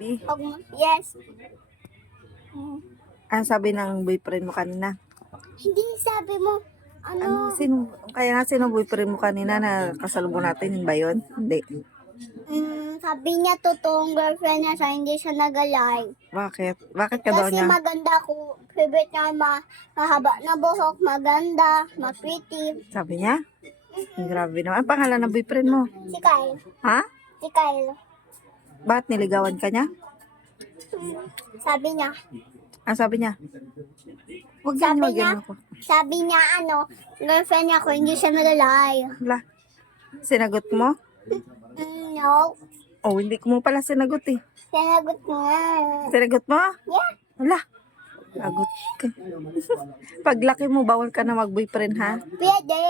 Yes. Ano sabi ng boyfriend mo kanina? Hindi sabi mo, Kaya nga sino boyfriend mo kanina na kasalubong natin, yun ba yun? Hindi. Sabi niya totoong girlfriend niya siya, hindi siya nag-alive. Bakit? Bakit ka daw Kasi niya? maganda ko, favorite niya mahaba na buhok, maganda, ma-pretty. Sabi niya? Grabe naman. Ang pangalan ng boyfriend mo? Si Kyle. Ha? Si Kyle. Bakit niligawan ka niya? Sabi niya. Sabi niya? Huwag Sabi ganyan, niya, ako. sabi niya girlfriend niya ko, hindi siya nag-alive. Wala. Sinagot mo? No. Oh, hindi ko mo pala sinagot eh. Sinagot niya. Sinagot mo? Yeah. Wala. Lagot ka. Paglaki mo, bawal ka na mag-boyfriend, ha? Pwede.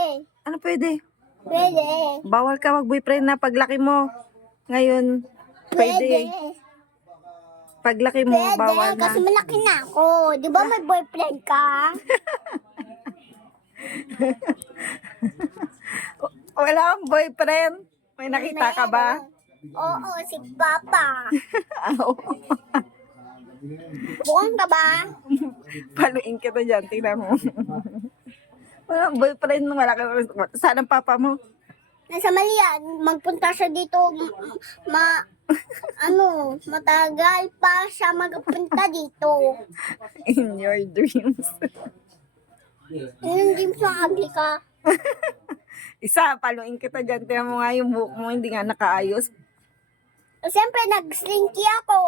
Ano pwede? Pwede. Bawal ka mag-boyfriend na paglaki mo. Ngayon, pwede. Paglaki mo, Pwede, bawal na. kasi malaki na ako. Di ba may boyfriend ka? Wala kang boyfriend. May nakita ka ba? Oo, si Papa. Oo. Buong ka ba? Paluin kita dyan, tingnan mo. Walang boyfriend, wala ka. Saan ang papa mo? Nasa Malia, magpunta siya dito, matagal pa siya magpunta dito. In your dreams. Hindi mo ugly ka. Isa, paluin kita dyan. Tingnan mo nga yung buhok mo, hindi nga nakaayos. Siyempre, nag-slinky ako.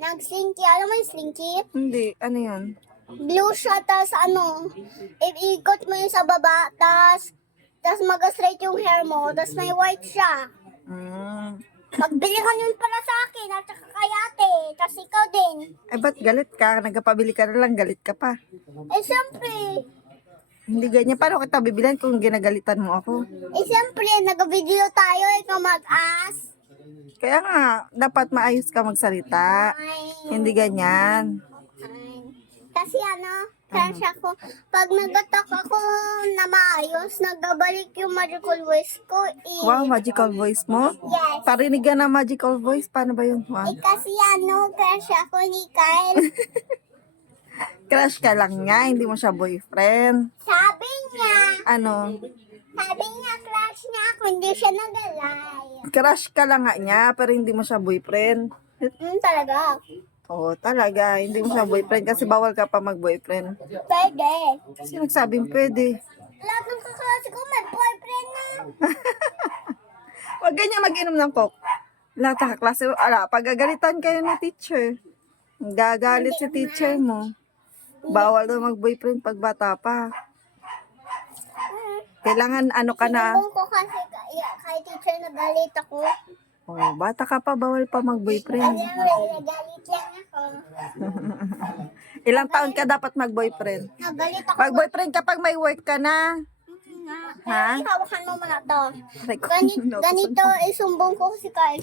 Nag-slinky. Alam mo yung slinky? Hindi, ano yun? Blue siya, tas ikot mo yung sa baba, tas mag-straight yung hair mo, tas may white siya. Magbili ka nun para sa akin, at saka kay ate, tas ikaw din. Ba't galit ka? Nagkapabili ka na lang, galit ka pa. Siyempre. Hindi ganyan. Paano kita bibilan kung ginagalitan mo ako? Siyempre, nag-video tayo, ikaw mag-ask. Kaya nga, dapat maayos ka magsalita. Hindi ganyan. Kasi kasi ako, pag nag-attack ako na maayos, nagbabalik yung magical voice ko. Wow, magical voice mo? Yes. Parinig ka na magical voice? Paano ba yun? Wow. Kasi crush ako ni Kyle. Crush ka lang niya, hindi mo siya boyfriend. Sabi niya, crush niya ako, hindi siya nag-alive. Crush ka lang nga niya, pero hindi mo siya boyfriend. Talaga? Oo, talaga. Hindi mo siya boyfriend kasi bawal ka pa mag-boyfriend. Pwede. Kasi nagsabing pwede. Lahat ng kaklase ko may boyfriend na. Huwag ganyan mag-inom ng coke. Lahat ng kaklase mo, pagagalitan kayo ni teacher. Gagalit si teacher mo. Bawal daw mag-boyfriend pag bata pa. Kailangan ka na. Sinubong ko kasi kay teacher nagalit ako. Oh, bata ka pa, bawal pa mag-boyfriend. Nagalit lang ako. Ilang taon ka dapat mag-boyfriend? Nagalit ako. Mag-boyfriend kapag may work ka na. Ha? Hawakan mo muna to. Aray ko, Ganito isumbong ko si Kyle.